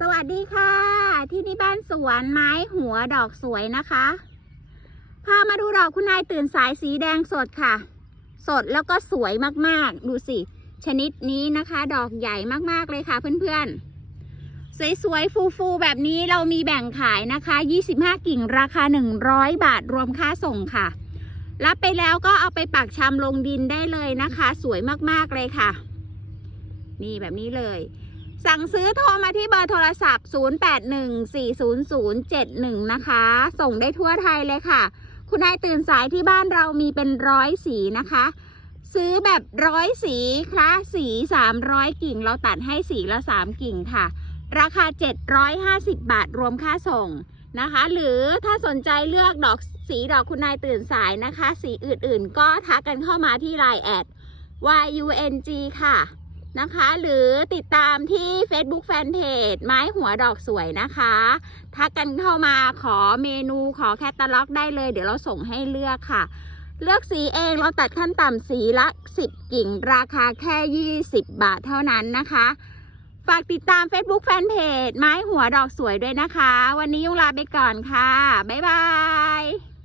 สวัสดีค่ะ ที่นี่บ้านสวนไม้หัวดอกสวยนะคะ พามาดูดอกคุณนายตื่นสายสีแดงสดค่ะ สดแล้วก็สวยมากๆ ดูสิ ชนิดนี้นะคะ ดอกใหญ่มากๆเลยค่ะเพื่อนๆ สวยๆ ฟูๆ แบบนี้เรามีแบ่งขายนะคะ 25 กิ่งราคา 100 บาทรวมค่าส่งค่ะ รับไปแล้วก็เอาไปปักชำลงดินได้เลยนะคะ สวยมากๆเลยค่ะ นี่แบบนี้เลย สั่งซื้อโทรมาที่เบอร์โทรศัพท์ 08140071 นะคะ ส่งได้ทั่วไทยเลยค่ะ คุณนายตื่นสายที่บ้านเรามีเป็นร้อยสีนะคะ ซื้อแบบร้อยสีคละสี 300 กิ่ง เราตัดให้สีละ 3 กิ่งค่ะ ราคา 750 บาทรวมค่าส่งนะคะ หรือถ้าสนใจเลือกดอกสีดอกคุณนายตื่นสายนะคะ สีอื่นๆ ก็ทักกันเข้ามาที่ Line แอด YUNG ค่ะ นะคะ หรือติดตามที่ Facebook Fanpage ไม้หัวดอกสวยนะคะทักกันเข้ามาขอเมนูขอแคตตาล็อกได้เลย เดี๋ยวเราส่งให้เลือกค่ะ เลือกสีเองเราตัดขั้นต่ำสีละ 10 กิ่ง ราคาแค่ 20 บาทเท่านั้นนะคะ ฝากติดตาม Facebook Fanpage ไม้หัวดอกสวยด้วยนะคะ วันนี้ยุงลาไปก่อนค่ะ บ๊ายบาย